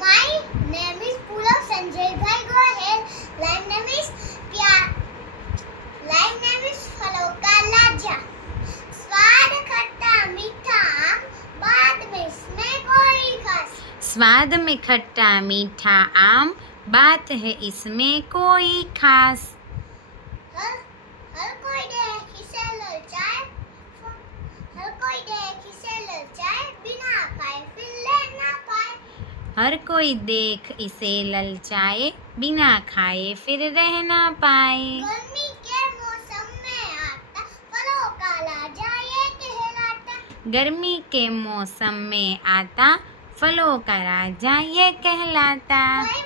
My name is Pulav Sanjay Bhai Gohel. Line name is फलों का लाजा. स्वाद खट्टा मीठा आम, बाद में इसमें कोई खास. स्वाद में खट्टा मीठा आम, बात है इसमें कोई खास. हर हर कोई देखी से ललचाए, हर कोई देखी से ललचाए, बिना खाए फिर ले ना पाए. हर कोई देख इसे ललचाए, बिना खाए फिर रह ना पाए. गर्मी के मौसम में आता फलों का लाजा ये कहलाता. गर्मी के मौसम में आता फलों का राजा ये कहलाता. वही